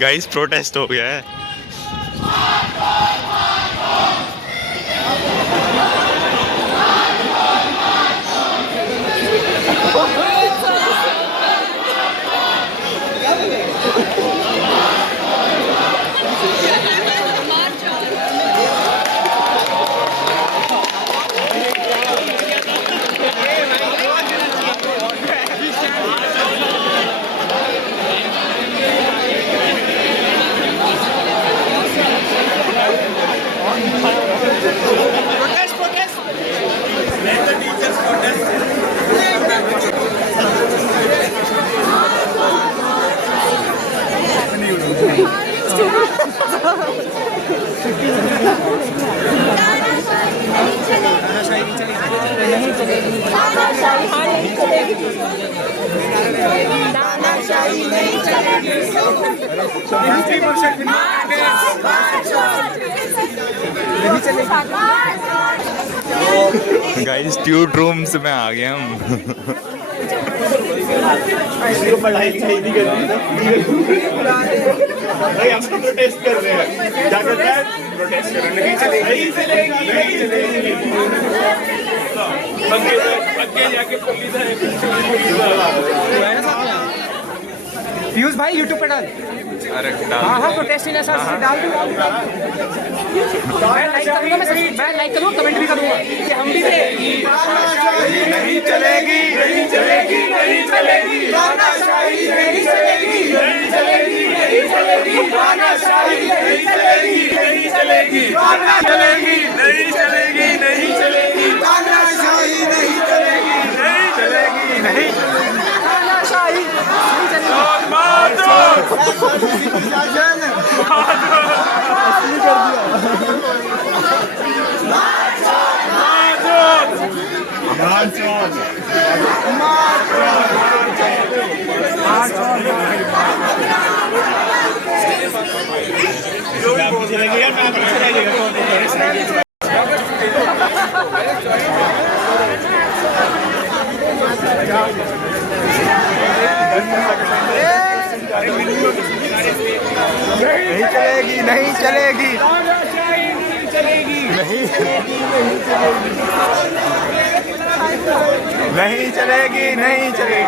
Guys protest हो गया है। गाइस ट्यूट रूम्स में आ गए हम। पढ़ाई नहीं भाई हम तो प्रोटेस्ट कर रहे हैं। क्या करते हैं? प्रोटेस्ट कर रहे हैं। नहीं चलेगी, नहीं चलेगी। आगे जाके पुलिस है। पीयूष भाई यूट्यूब पे डाल। अरे हाँ हाँ प्रोटेस्ट इन ऐसा डाल दूँ। मैं लाइक करूँगा कमेंट भी करूँगा कि हम भी थे। नहीं चलेगी, नहीं चलेगी, नहीं चलेगी। तानाशाही नहीं चलेगी, नहीं चलेगी, नहीं चलेगी। तानाशाही नहीं चलेगी, नहीं चलेगी। ताना चलेगी, नहीं चलेगी, नहीं चलेगी। तानाशाही नहीं चलेगी, नहीं चलेगी, नहीं चलेगी। तानाशाही नहीं चलेगी। नहीं चलेगी, नहीं चलेगी, नहीं चलेगी, नहीं चलेगी। नहीं चलेगी, नहीं चलेगी, नहीं चलेगी,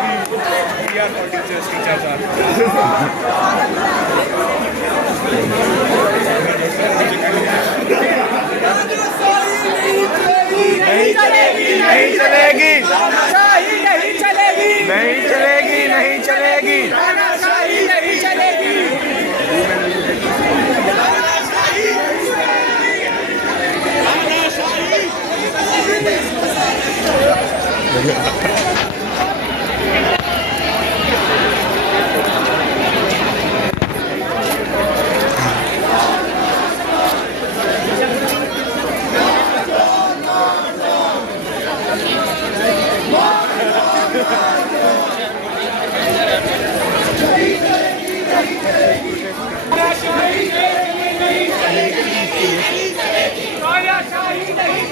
नहीं चलेगी, नहीं चलेगी, नहीं चलेगी।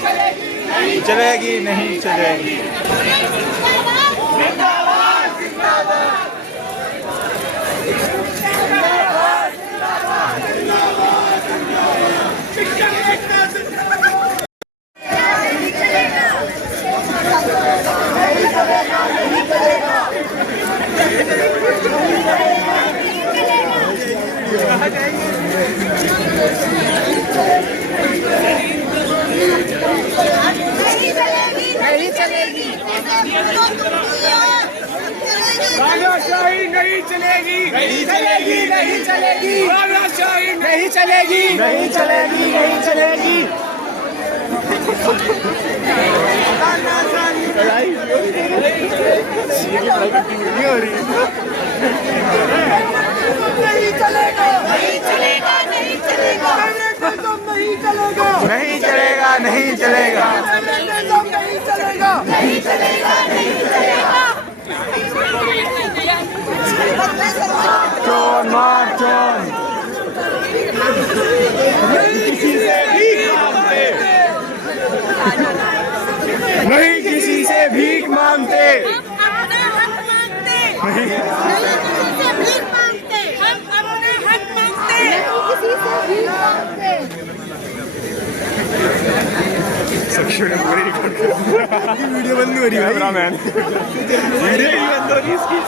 चलेगी, नहीं चलेगी। तानाशाही नहीं चलेगी, नहीं चलेगी, नहीं चलेगी। तानाशाही नहीं चलेगी, नहीं चलेगी, नहीं चलेगी। लड़ाई नहीं हो रही। नहीं चलेगा, नहीं चलेगा, नहीं चलेगा। नहीं चलेगा, नहीं चलेगा, नहीं चलेगा, नहीं चलेगा, नहीं चलेगा, नहीं चलेगा। चोर मार चोर। नहीं किसी से भीख मांगते, नहीं किसी से भीख मांगते, हम अपना हक मांगते, नहीं किसी से भीख मांगते। हम अपना हक वीडियो बंद नहीं हो रही भाई। वीडियो ही बंद हो रही इसकी।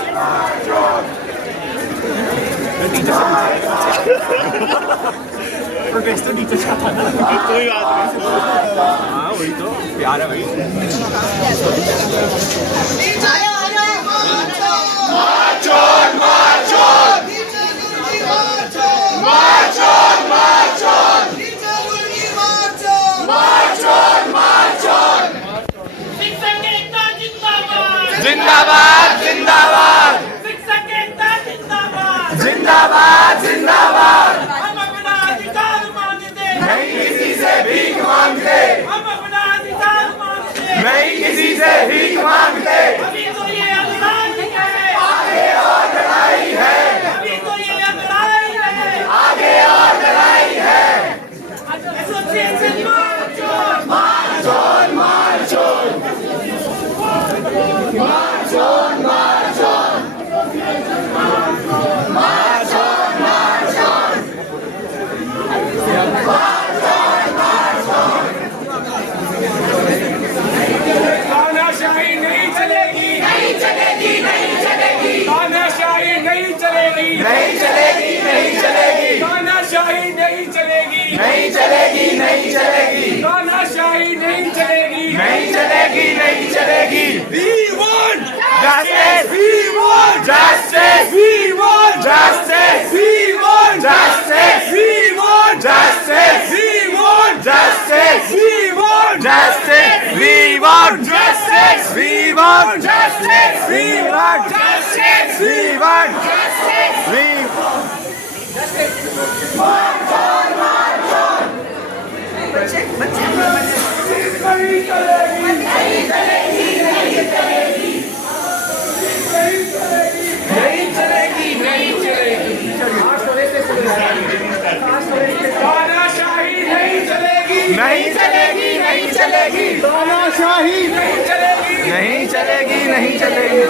प्रोटेस्ट तो नीचे जाता ना, कोई बात नहीं। हाँ वही तो प्यार है जिंदाबाद जिंदाबाद जिंदाबाद जिंदाबाद। हम अपना अधिकार मांगते, नहीं किसी से भीख मांगते, हम अपना अधिकार मांगते, नहीं किसी से भीख मांगते। अभी तो ये लड़ाई है, आगे और लड़ाई है, अभी तो ये लड़ाई है, आगे और लड़ाई है। Association march on, march on march on, march on march on, march on march on, march on. तानाशाही नहीं चलेगी, नहीं चलेगी, नहीं चलेगी, तानाशाही नहीं चलेगी, नहीं चलेगी नहीं चलेगी, तानाशाही नहीं चलेगी, नहीं चलेगी नहीं चलेगी, तानाशाही नहीं चलेगी, नहीं चलेगी नहीं चलेगी। We want Justice! we want Justice! we want Justice! we want Justice! we want Justice! we want Justice! we want Justice! We want justice, we want justice, we want justice, we want justice. we तानाशाही नहीं चलेगी, नहीं चलेगी नहीं चलेगी, तानाशाही नहीं चलेगी, नहीं चलेगी नहीं चलेगी।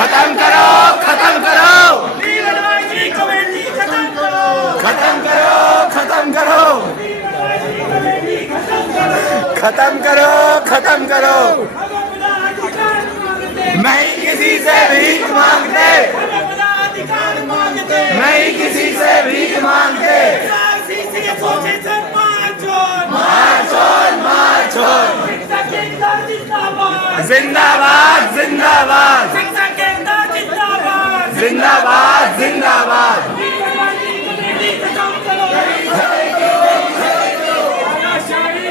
खत्म करो खत्म करो खत्म करो खत्म करो खत्म करो खत्म करो। नहीं किसी से भीख मांगते, नहीं किसी से भीख मांगते। मार्च ऑन मार्च ऑन, जिंदाबाद जिंदाबाद जिंदाबाद जिंदाबाद।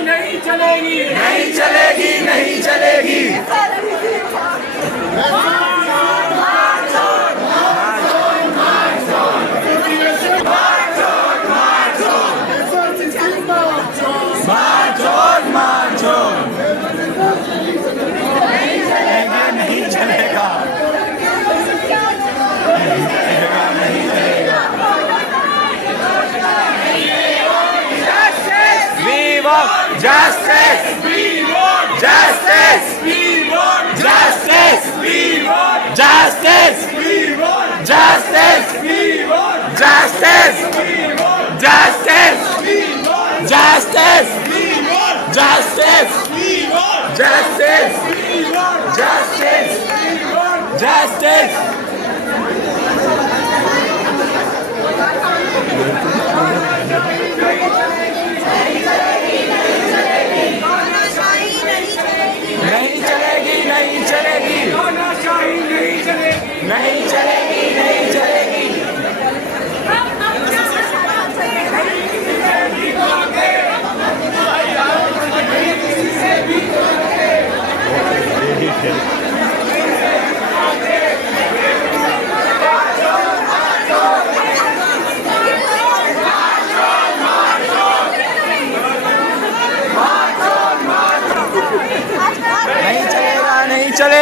नहीं चलेगी, नहीं चलेगी नहीं चलेगी। मार्च ऑन मार्च ऑन, नहीं चलेगा नहीं चलेगा। We want justice, we want justice, we want justice, we want justice, we want justice, we want justice, we want justice, we want justice, we want justice, we want justice, we want justice, we want justice. तानाशाही नहीं चलेगी।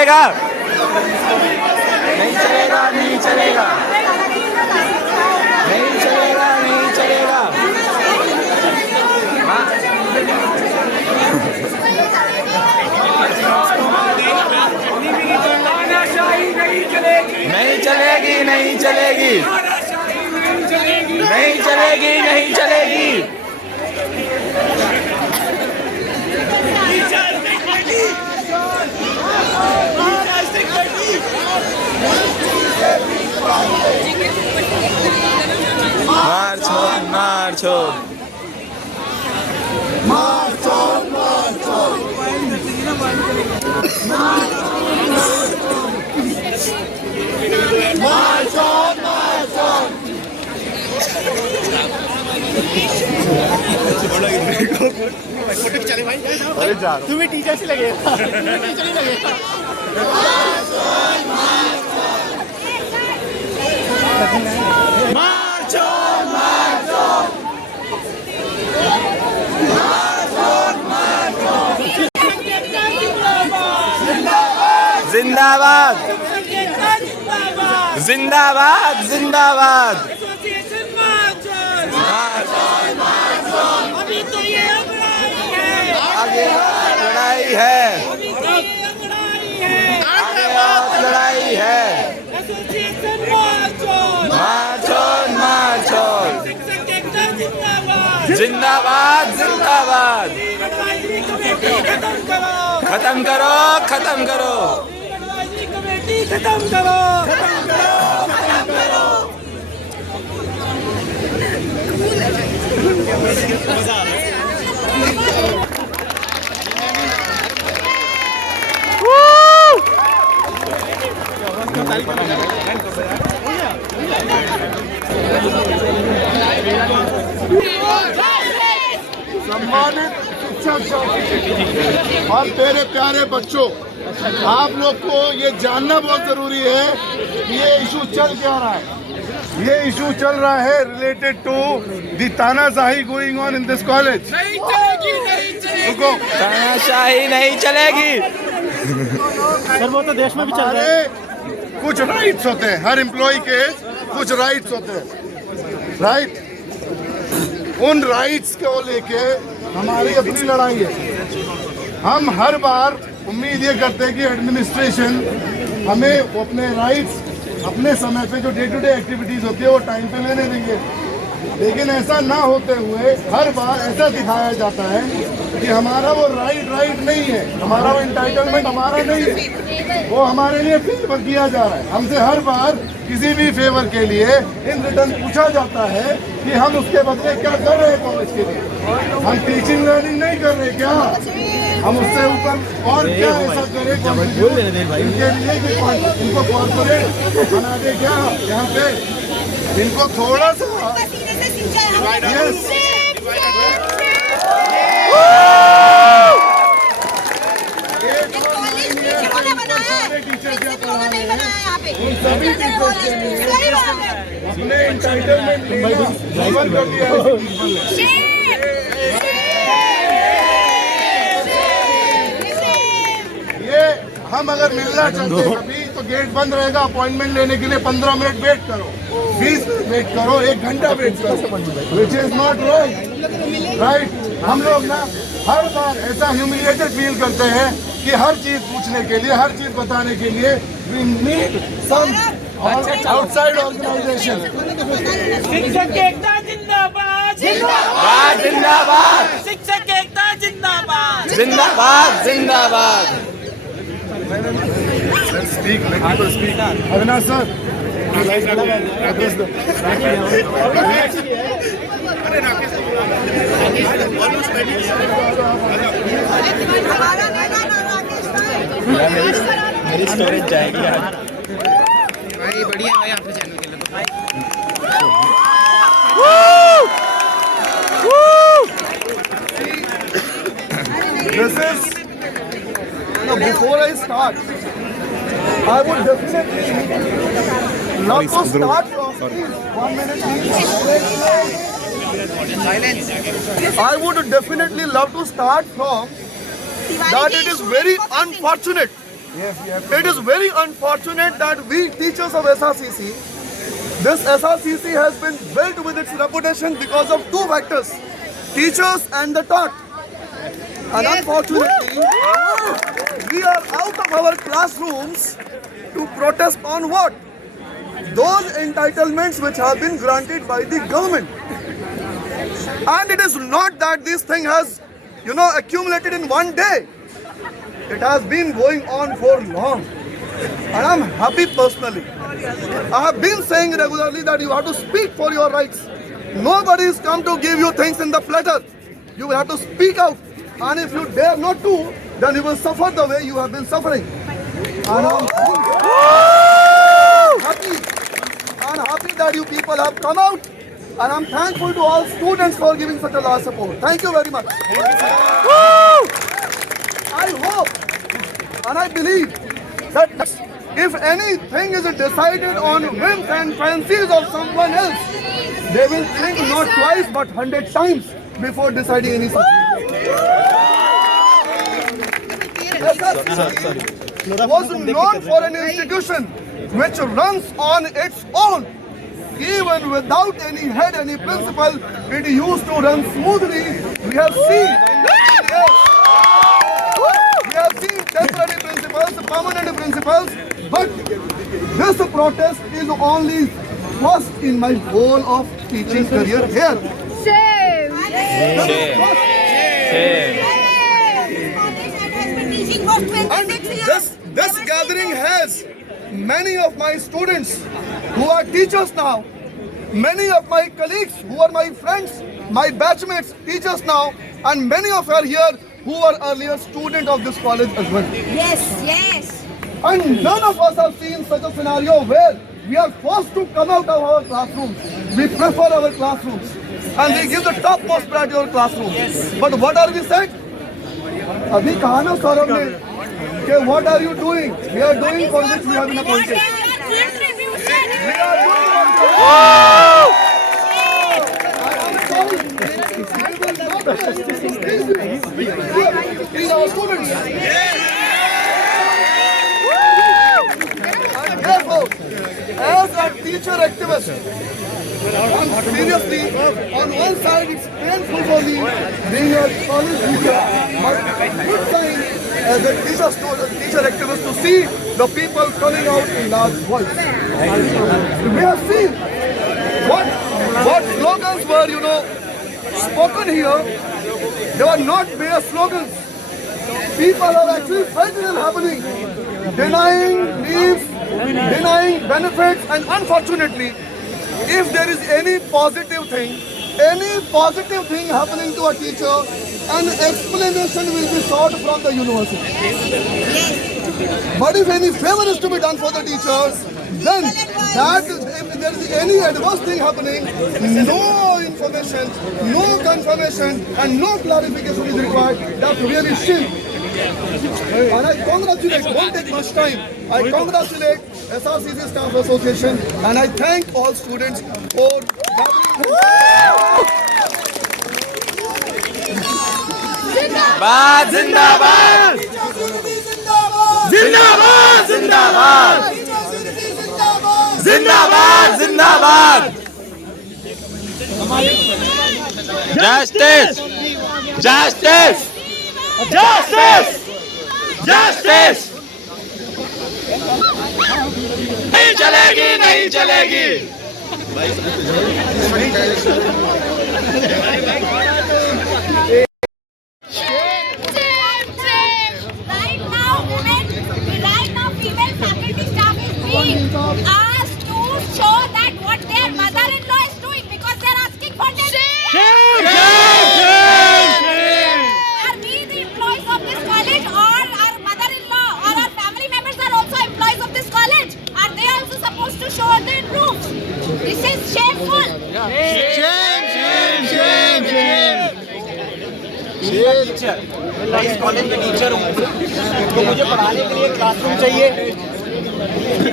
चलेगा नहीं चलेगा, नहीं चलेगा, नहीं चलेगा, नहीं चलेगा। तानाशाही नहीं चलेगी, नहीं चलेगी, नहीं चलेगी, तानाशाही नहीं चलेगी, नहीं चलेगी, नहीं चलेगी। मार्च हो, मार्च हो। तुम्हें टीचर से लगे जिंदाबाद, जिंदाबाद, जिंदाबाद। अभी तो ये लड़ाई है, आगे लड़ाई है, अभी तो ये लड़ाई है, आगे और लड़ाई है। Association march on, march on, march on. शिक्षक एकता जिंदाबाद, जिंदाबाद, जिंदाबाद। एडवाइजरी कमेटी खत्म करो, खत्म करो, खत्म करो। एडवाइजरी कमेटी खत्म करो, खत्म करो, खत्म करो। सम्मानित शिक्षक और मेरे प्यारे बच्चों, आप लोग को ये जानना बहुत जरूरी है कि ये इशू चल क्या रहा है। ये इशू चल रहा है रिलेटेड टू द तानाशाही going on in this college. नहीं चलेगी, नहीं चलेगी। रुको, तानाशाही नहीं चलेगी। सर वो तो देश में भी चल रहा है। हमारे कुछ राइट्स होते हैं, हर एम्प्लॉय के कुछ राइट्स होते हैं, राइट। उन राइट्स को लेके हमारी अपनी लड़ाई है। हम हर बार उम्मीद ये करते हैं कि एडमिनिस्ट्रेशन हमें अपने राइट्स अपने समय पे जो डे टू डे एक्टिविटीज होती है वो टाइम पे लेने देंगे, लेकिन ऐसा ना होते हुए हर बार ऐसा दिखाया जाता है कि हमारा वो राइट नहीं है, हमारा वो इंटाइटलमेंट हमारा नहीं है, वो हमारे लिए फेवर किया जा रहा है। हमसे हर बार किसी भी फेवर के लिए इन रिटर्न पूछा जाता है कि हम उसके बदले क्या कर रहे हैं कॉलेज के लिए। हम टीचिंग लर्निंग नहीं कर रहे क्या, हम उससे ऊपर और क्या ऐसा करें इनके लिए कि इनको कॉर्पोरेट बना दे क्या यहाँ पे, इनको थोड़ा सा सभी टीचर्स के लिए अपने एंटाइटलमेंट लेवल कर दिया ये हम अगर मिलना चाहते हैं अभी तो गेट बंद रहेगा। अपॉइंटमेंट लेने के लिए 15 मिनट वेट करो, 20 मिनट वेट करो, 1 घंटा वेट करो, विच इज नॉट राइट। हम लोग ना हर बार ऐसा ह्यूमिलिएटेड फील करते हैं कि हर चीज पूछने के लिए, हर चीज बताने के लिए we need some outside organisation. शिक्षक एकता जिंदाबाद, जिंदाबाद, जिंदाबाद, शिक्षक एकता जिंदाबाद, जिंदाबाद, जिंदाबाद। Speak, let people speak. Avinash sir, address them. मेरी स्टोरेज जाएगी आज। भाई बढ़िया भाई आपके चैनल के लिए तो भाई This is now before I start, I would definitely love to start from 1 minute. I would definitely love to start from that it is very unfortunate It is very unfortunate that we teachers of SRCC, this SRCC has been built with its reputation because of two factors, teachers and the taught. And unfortunately, we are out of our classrooms to protest on what? Those entitlements which have been granted by the government. And it is not that this thing has, accumulated in one day. It has been going on for long. And I'm happy personally. I have been saying regularly that you have to speak for your rights. Nobody is come to give you things in the platter. You will have to speak out. And if you dare not to, then you will suffer the way you have been suffering. And I'm happy that you people have come out. And I'm thankful to all students for giving such a large support. Thank you very much. I hope and I believe that if anything is decided on whims and fancies of someone else, they will think not twice but 100 times before deciding any such thing. SRCC was known for an institution which runs on its own. Even without any head, any principal, it used to run smoothly. We have seen temporary principals, permanent principals, but this protest is only first in my whole of teaching career here. And this gathering has many of my students who are teachers now, many of my colleagues who are my friends, my batchmates, teachers now, and many of are here who were earlier students of this college as well. Yes. And none of us have seen such a scenario where we are forced to come out of our classrooms. We prefer our classrooms and we give the topmost priority to our classrooms. But what are we saying? Abhi kaha na Saurabh ne? Okay, what are you doing? We are doing for which we have been appointed. We are doing these are students. And therefore, as a teacher activist, and seriously, on one side it's painful for me being a college teacher, but good sign as a teacher activist to see the people coming out in large voice. We have seen what slogans were, spoken here. They were not mere slogans. People have actually felt it is happening, denying leaves, denying benefits, and unfortunately, if there is any positive thing happening to a teacher, an explanation will be sought from the university. But if any favor is to be done for the teachers, then if there is any adverse thing happening, no information, no confirmation, and no clarification is required. That's really shame. And I congratulate, won't take much time, I congratulate SRCC Staff Association and I thank all students for gathering. Zindabad, Zindabad, Zindabad, Zindabad, Zindabad, Zindabad. Justice, justice, justice, justice. नहीं चलेगी, नहीं चलेगी. Right now, female faculty staff is being asked to show that what their mother-in-law is doing because they are asking for their Are we the employees of this college, or our mother-in-law or our family members are also employees of this college? Are they also supposed to show their proofs? This is shameful. मैं इस college में teacher हूँ तो मुझे पढ़ाने के लिए classroom चाहिए,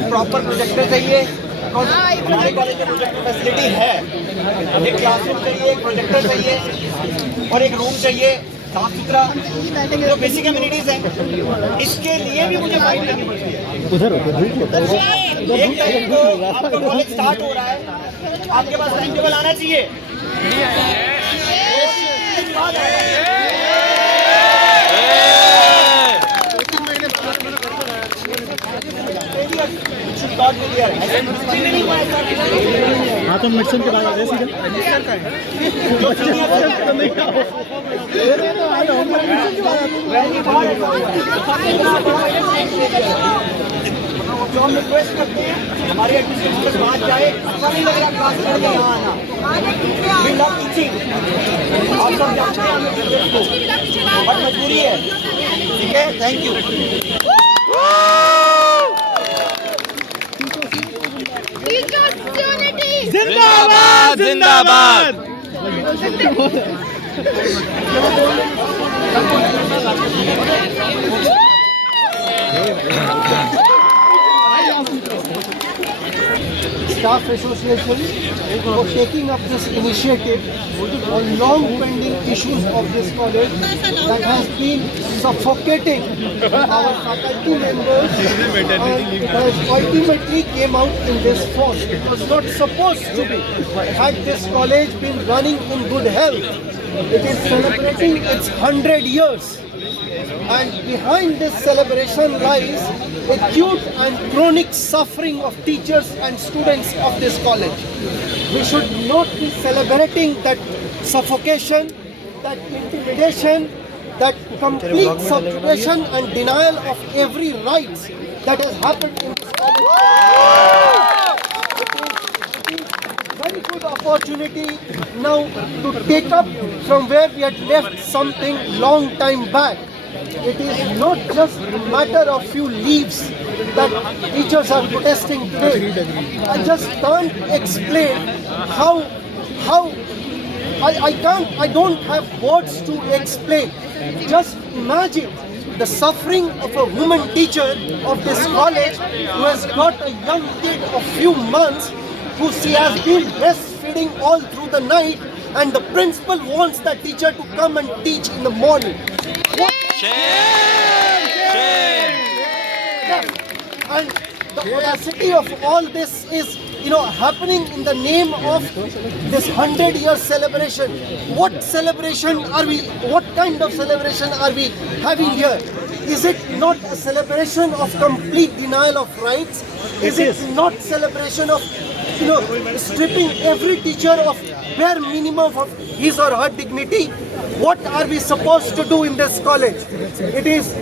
प्रॉपर प्रोजेक्टर चाहिए. हमारे कॉलेज में प्रोजेक्टर फैसिलिटी है. एक क्लासरूम चाहिए, एक प्रोजेक्टर चाहिए और एक रूम चाहिए साफ सुथरा जो बेसिक एमिनिटीज हैं, इसके लिए भी मुझे फाइट करनी पड़ती है। एक तारीख को आपका कॉलेज स्टार्ट हो रहा है, आपके पास टाइम टेबल आना चाहिए। हाँ तो मिक्सन के बाद आ जाए सीधे जो हम रिक्वेस्ट करते हैं हमारी एडमिनिस्ट्रेशन बात जाए, अच्छा नहीं लग रहा क्लास में यहाँ आना। We love teaching, आप सब जानते हैं हमें टीचर्स को, बट मजबूरी है, ठीक है। Thank you. Teachers unity. जिंदाबाद जिंदाबाद Staff Association for taking up this initiative on long pending issues of this college that has been suffocating our faculty members, and it has ultimately came out in this form. It was not supposed to be. Had this college been running in good health, it is celebrating its 100 years. And behind this celebration lies acute and chronic suffering of teachers and students of this college. We should not be celebrating that suffocation, that intimidation, that complete suppression and denial of every right that has happened in this college. It is very good opportunity now to take up from where we had left something long time back. It is not just a matter of few leaves that teachers are protesting today. I just can't explain how I don't have words to explain. Just imagine the suffering of a woman teacher of this college who has got a young kid of few months who she has been breastfeeding all through the night, and the principal wants that teacher to come and teach in the morning. And the audacity of all this is, happening in the name of this 100-year celebration. What kind of celebration are we having here? Is it not a celebration of complete denial of rights? Is it not celebration of, stripping every teacher of bare minimum of his or her dignity? What are we supposed to do in this college? It is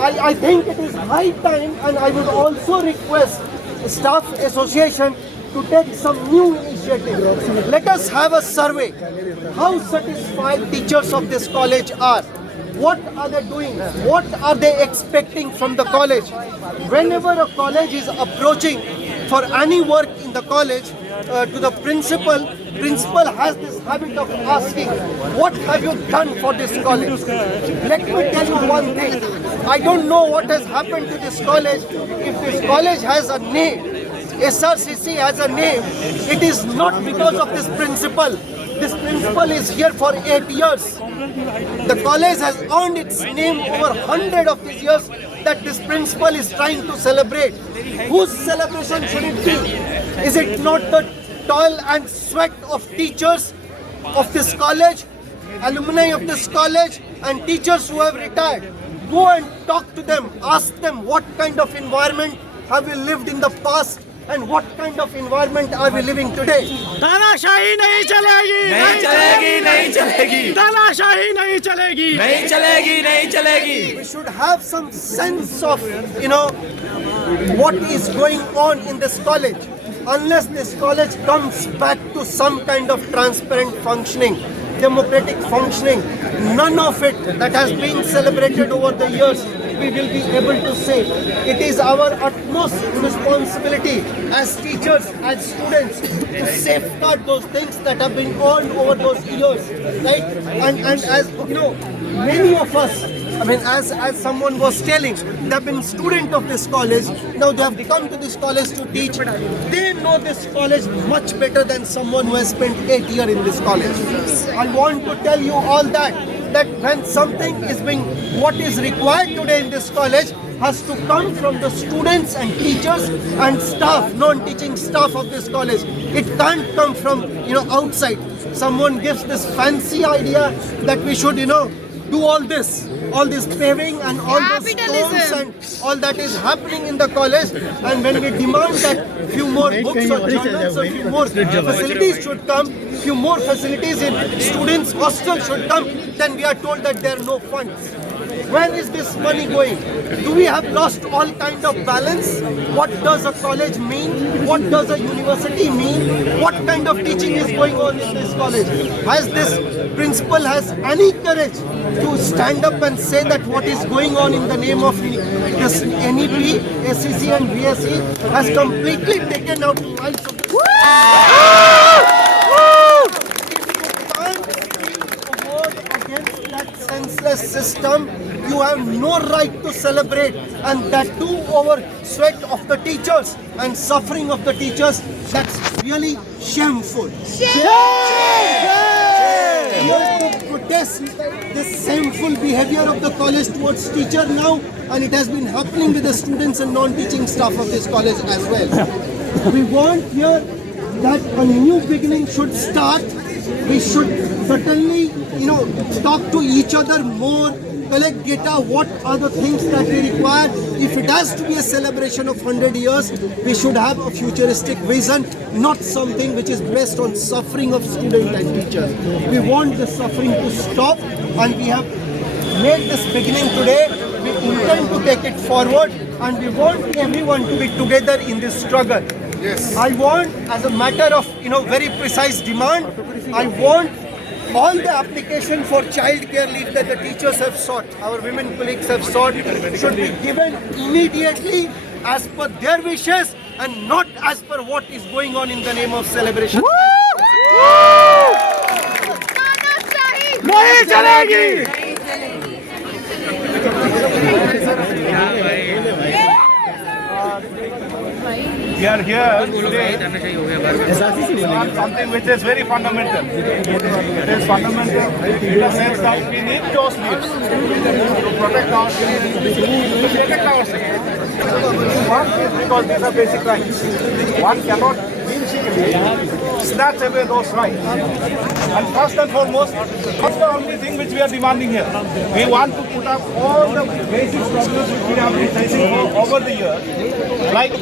I think it is high time, and I would also request Staff Association to take some new initiative. Let us have a survey. How satisfied teachers of this college are? What are they doing? What are they expecting from the college? Whenever a college is approaching for any work in the college to the principal has this habit of asking, what have you done for this college? Let me tell you one thing. I don't know what has happened to this college. If this college has a name, SRCC has a name, it is not because of this principal. This principal is here for 8 years. The college has earned its name over 100 of these years that this principal is trying to celebrate. Whose celebration should it be? Is it not the toil and sweat of teachers of this college, alumni of this college, and teachers who have retired? Go and talk to them, ask them what kind of environment have we lived in the past and what kind of environment are we living today. तानाशाही नहीं चलेगी नहीं चलेगी नहीं चलेगी तानाशाही नहीं चलेगी नहीं चलेगी नहीं चलेगी We should have some sense of, what is going on in this college. Unless this college comes back to some kind of transparent functioning, democratic functioning, none of it that has been celebrated over the years we will be able to say. It is our utmost responsibility as teachers, as students, to safeguard those things that have been earned over those years, right? And as many of us I mean, as someone was telling, they have been student of this college. Now they have come to this college to teach. They know this college much better than someone who has spent 8 years in this college. I want to tell you all that when something is being, what is required today in this college has to come from the students and teachers and staff, non-teaching staff of this college. It can't come from, outside. Someone gives this fancy idea that we should, do all this paving and all those stones and all that is happening in the college. And when we demand that few more books or journals or few more facilities should come, few more facilities in students' hostel should come, then we are told that there are no funds. Where is this money going? Do we have lost all kind of balance? What does a college mean? What does a university mean? What kind of teaching is going on in this college? Has this principal has any courage to stand up and say that what is going on in the name of this NEP, SEC and VSE has completely taken out lives of the against that senseless system, you have no right to celebrate, and that too over sweat of the teachers and suffering of the teachers. That's really shameful. We have to protest this shameful behavior of the college towards teacher now, and it has been happening with the students and non-teaching staff of this college as well. We want here that a new beginning should start. We should certainly, talk to each other more, collect data, what are the things that we require. If it has to be a celebration of 100 years, we should have a futuristic vision, not something which is based on suffering of students and teachers. We want the suffering to stop, and we have made this beginning today. We intend to take it forward, and we want everyone to be together in this struggle. Yes. I want, as a matter of very precise demand, I want all the application for child care leave that the teachers have sought, our women colleagues have sought, should be given immediately as per their wishes and not as per what is going on in the name of celebration. नहीं चलेगी। We are here today on something which is very fundamental. It is fundamental in the sense that we need those leaves to protect ourselves. One is because these are basic rights. One cannot whimsically snatch away those rights. And first and foremost, that's the only thing which we are demanding here. We want to put up all the basic problems which we have been facing over the years, like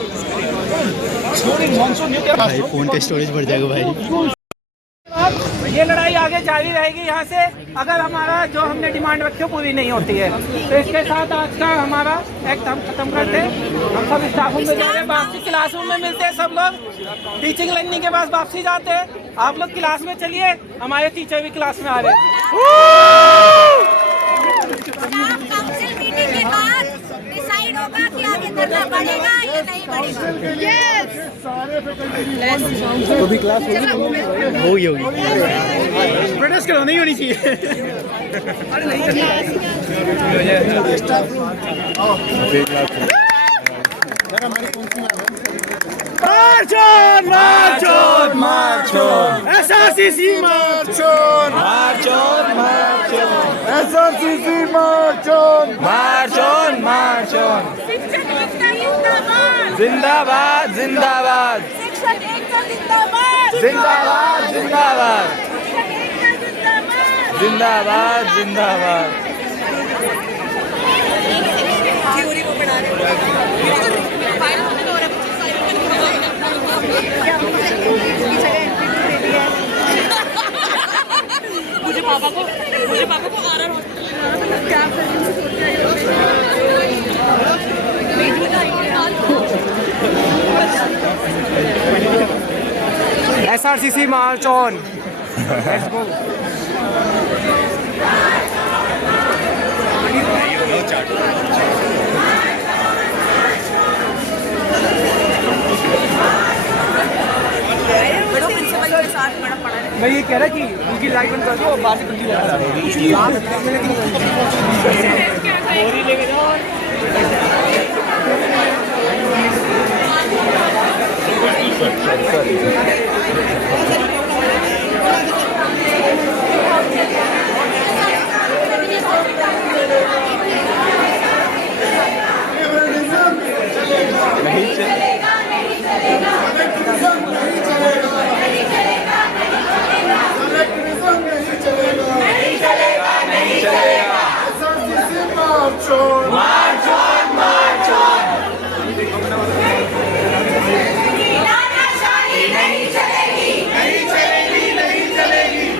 during monsoon, you can phone का storage बढ़ जाएगा भाई। ये लड़ाई आगे जारी रहेगी यहाँ से, अगर हमारा जो हमने डिमांड रखी हो पूरी नहीं होती है। तो इसके साथ आज का हमारा एक्ट हम खत्म करते हैं। हम सब स्टाफ रूम में जा रहे हैं, वापसी क्लासरूम में मिलते हैं सब लोग। टीचिंग लर्निंग के बाद वापसी जाते हैं। आप लोग क्लास में चलिए, हमारे टीचर भी क्लास में आ रहे हैं। काउंसिल मीटिंग के बाद डिसाइड होगा कि आगे करना पड़ेगा या नहीं पड़ेगा। होगी प्रोटेस्ट करो, नहीं होनी चाहिए। March on, march on, march on, SRCC march on, march on, march on, SRCC march on, march on, march on. जिंदाबाद, जिंदाबाद, जिंदाबाद, जिंदाबाद, जिंदाबाद, जिंदाबाद। मुझे पापा को आरआर SRCC march on. Let's go. Principal के साथ बड़ा पड़ा है। मैं ये कह रहा कि उनकी लाइट बंद कर दो और बाहर से बंदी लगा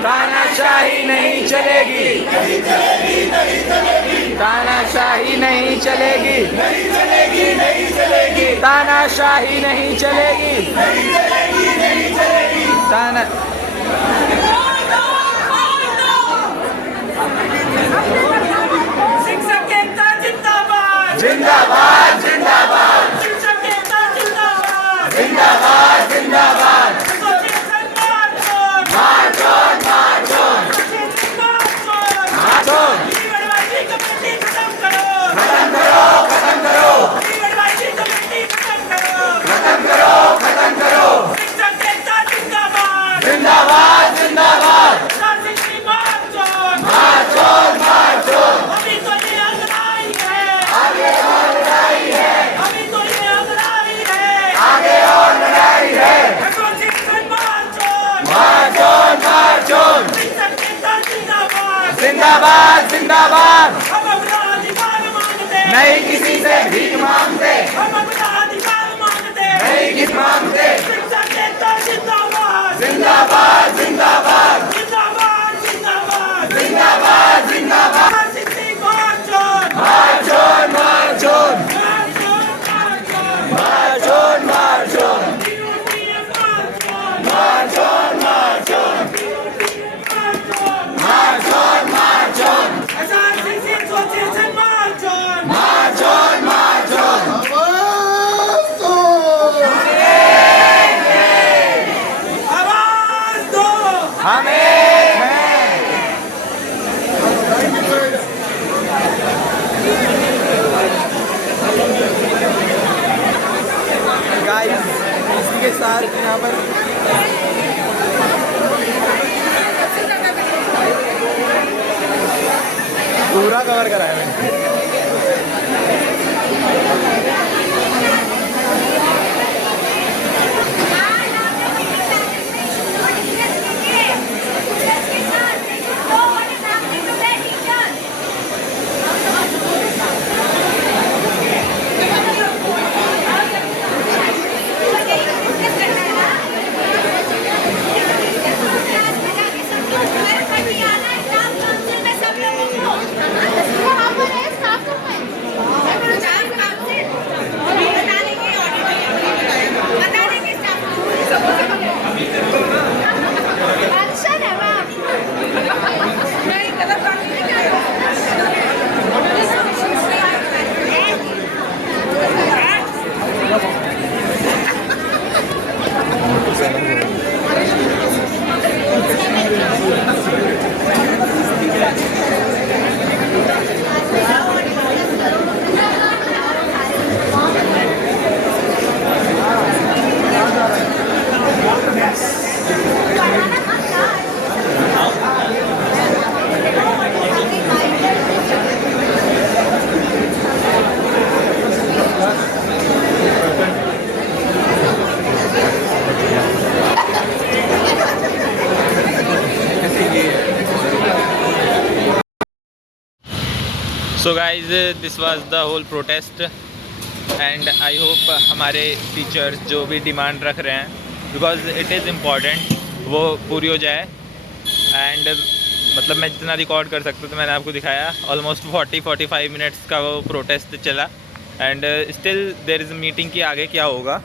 तानाशाही नहीं चलेगी, तानाशाही नहीं चलेगी, तानाशाही नहीं चलेगी, ताना शिक्षक एकता जिंदाबाद, जिंदाबाद जिंदाबाद शिक्षक एकता जिंदाबाद, जिंदाबाद जिंदाबाद association march on, march on march on association march on, march on लीडरवादी कमेटी खत्म करो, खत्म करो खत्म करो लीडरवादी कमेटी खत्म करो, खत्म करो खत्म करो शिक्षक एकता जिंदाबाद, जिंदाबाद जिंदाबाद association march on, march on march on अभी तो ये अंगड़ाई है, आगे और लड़ाई है, अभी तो ये अंगड़ाई है, आगे और लड़ाई है, association march on, march on march on शिक्षक एकता जिंदाबाद, जिंदाबाद जिंदाबाद हम अपना अधिकार मांगते, नहीं किसी से भीख मांगते, हम अपना अधिकार मांगते, नहीं किस मांगते, शिक्षक एकता जिंदाबाद, जिंदाबाद जिंदाबाद जिंदाबाद जिंदाबाद जिंदाबाद जिंदाबाद city March on, march on march on march on, march on march on UPF March on, march on march on march on march on SRCC association march on, march on march on आवाज दो, हमें guys इसी के साथ यहाँ पर पूरा cover करा है मैंने। So guys this was the whole protest and I hope हमारे टीचर्स जो भी डिमांड रख रहे हैं बिकॉज इट इज़ इम्पॉर्टेंट वो पूरी हो जाए। एंड मतलब मैं जितना रिकॉर्ड कर सकता तो मैंने आपको दिखाया ऑलमोस्ट 40-45 मिनट्स का वो प्रोटेस्ट चला and still there is meeting की आगे क्या होगा।